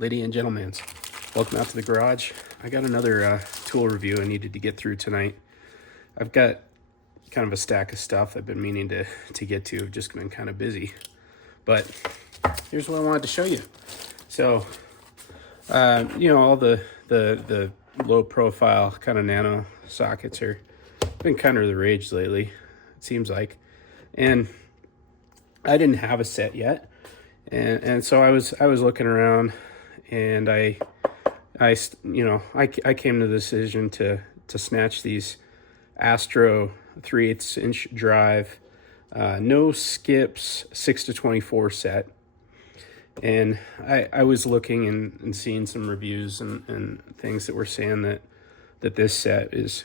Ladies and gentlemen, welcome out to the garage. I got another tool review I needed to get through tonight. I've got kind of a stack of stuff I've been meaning to get to. I've just been kind of busy. But here's what I wanted to show you. So, all the low profile kind of nano sockets are been kind of the rage lately, it seems like. And I didn't have a set yet. And so I was looking around, and I came to the decision to snatch these Astro 3/8 inch drive, no skips, 6-24 set. And I was looking and seeing some reviews and things that were saying that this set is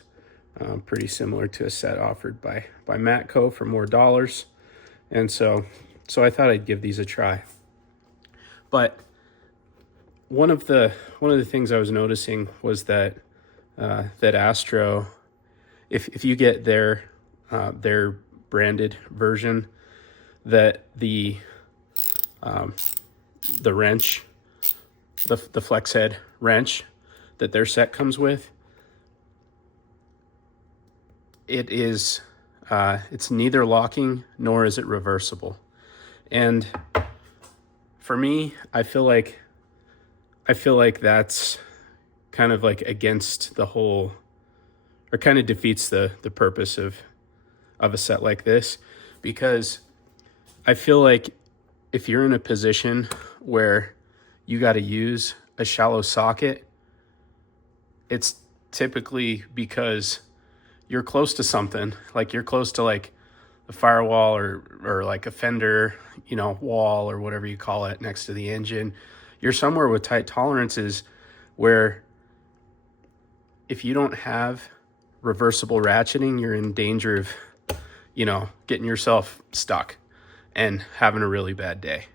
pretty similar to a set offered by Matco for more dollars. And so I thought I'd give these a try. But one of the things I was noticing was that Astro, if you get their branded version, that the wrench, the flex head wrench that their set comes with, it's neither locking nor is it reversible. And for me, I feel like that's kind of like against the whole, or kind of defeats the purpose of a set like this, because I feel like if you're in a position where you got to use a shallow socket, it's typically because you're close to something, like you're close to like a firewall or like a fender, wall or whatever you call it next to the engine. You're somewhere with tight tolerances where if you don't have reversible ratcheting, you're in danger of, getting yourself stuck and having a really bad day.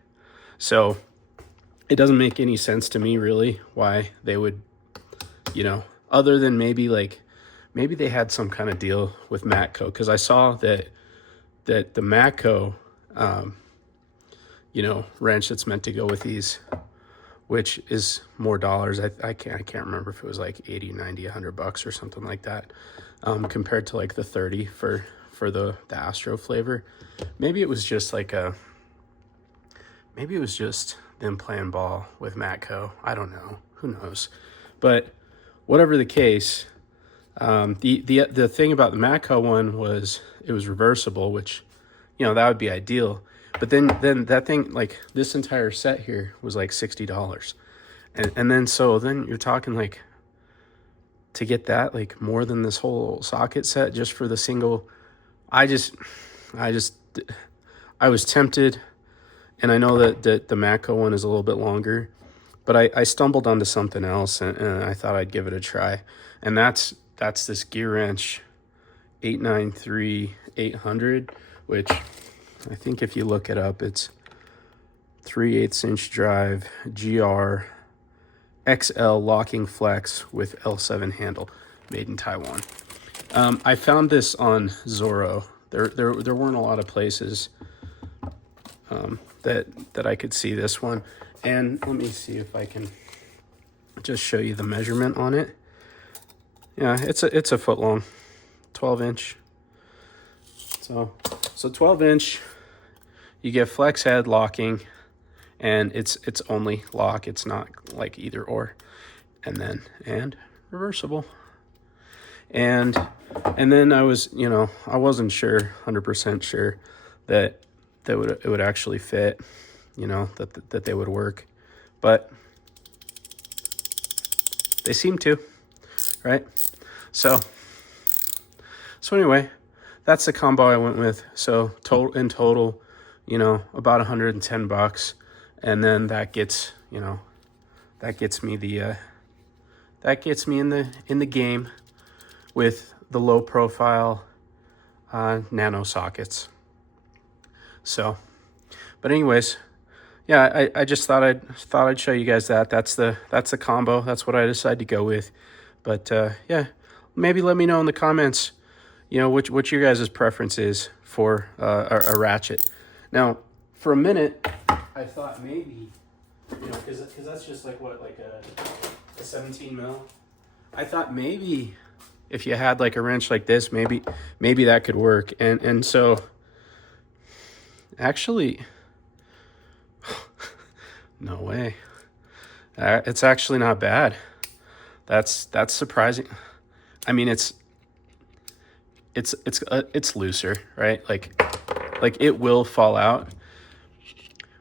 So it doesn't make any sense to me really why they would, other than maybe they had some kind of deal with Matco, because I saw that the Matco, wrench that's meant to go with these, which is more dollars. I can't remember if it was like 80, 90, $100 or something like that, compared to like the 30 for the Astro flavor. Maybe it was just them playing ball with Matco. I don't know. Who knows? But whatever the case, the thing about the Matco one was it was reversible, which, that would be ideal. But then that thing, like this entire set here was like $60. And then you're talking like to get that, like more than this whole socket set just for the single. I was tempted, and I know that the Matco one is a little bit longer, but I stumbled onto something else and I thought I'd give it a try. And that's this Gearwrench 893-800, which I think if you look it up, it's 3/8 inch drive, GR, XL locking flex with L7 handle, made in Taiwan. I found this on Zorro. There weren't a lot of places that I could see this one. And let me see if I can just show you the measurement on it. Yeah, it's a foot long, 12 inch. So 12 inch, you get flex head locking, and it's only lock. It's not like either or, and reversible. And then I was, I wasn't sure, 100% sure that it would actually fit, that they would work, but they seem to, right? So anyway, that's the combo I went with. So in total, about $110, and then that gets me in the game with the low profile nano sockets. So, but anyways, yeah, I just thought I'd show you guys that. That's the combo. That's what I decided to go with. But yeah, maybe let me know in the comments, what your guys' preference is for a ratchet. Now, for a minute, I thought maybe You know, because that's just like what, like a 17 mil. I thought maybe if you had like a wrench like this, maybe that could work. And so actually, no way. It's actually not bad. That's surprising. I mean, it's looser, right? Like it will fall out.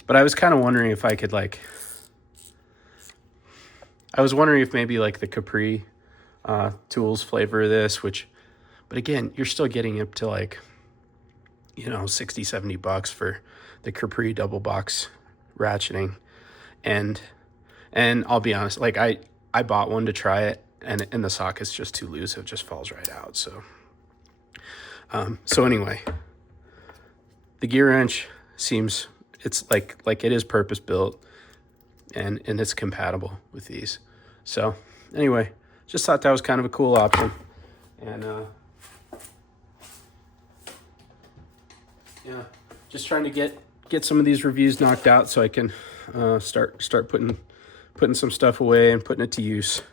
But I was kind of wondering if I could like. I was wondering if maybe like the Capri tools flavor of this, but again, you're still getting up to like, you know, 60, 70 bucks for the Capri double box ratcheting. And I'll be honest, like I bought one to try it, and the socket's just too loose. It just falls right out. So anyway, the Gearwrench seems, it's like it is purpose built, and it's compatible with these. So anyway, just thought that was kind of a cool option. And yeah, just trying to get some of these reviews knocked out so I can start putting some stuff away and putting it to use.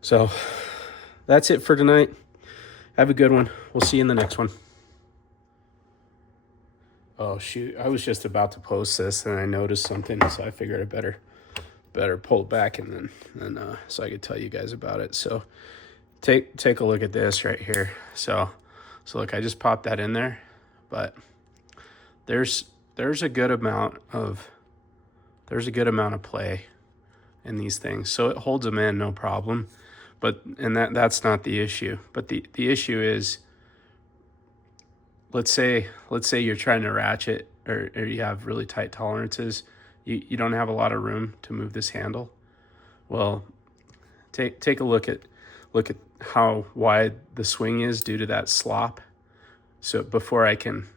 So that's it for tonight. Have a good one. We'll see you in the next one. Oh shoot, I was just about to post this and I noticed something, so I figured I better pull it back and then so I could tell you guys about it. So take a look at this right here. So look, I just popped that in there, but there's a good amount of play in these things. So it holds them in no problem. But that's not the issue. But the issue is, let's say you're trying to ratchet or you have really tight tolerances. You don't have a lot of room to move this handle. Well, take a look at how wide the swing is due to that slop. So before I can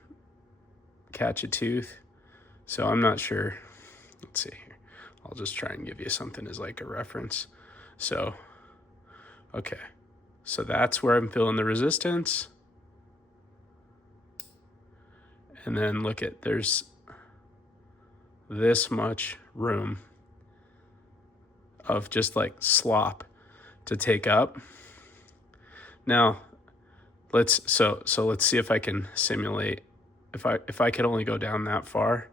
catch a tooth. So I'm not sure. Let's see here. I'll just try and give you something as like a reference. So, okay. So that's where I'm feeling the resistance. And then look at, there's this much room of just like slop to take up. Now, let's see if I can simulate. If I could only go down that far.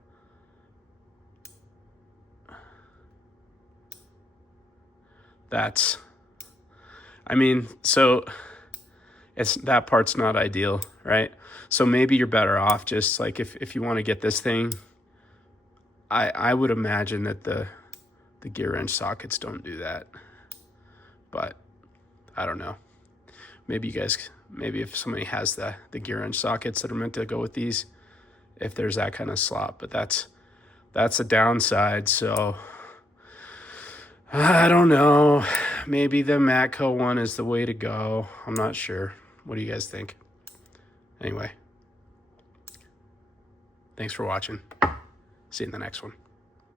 I mean, so that part's not ideal, right? So maybe you're better off just like if you want to get this thing, I would imagine that the Gearwrench sockets don't do that. But I don't know. Maybe if somebody has the Gearwrench sockets that are meant to go with these, if there's that kind of slop, but that's a downside. So I don't know. Maybe the Matco one is the way to go. I'm not sure. What do you guys think? Anyway, thanks for watching. See you in the next one.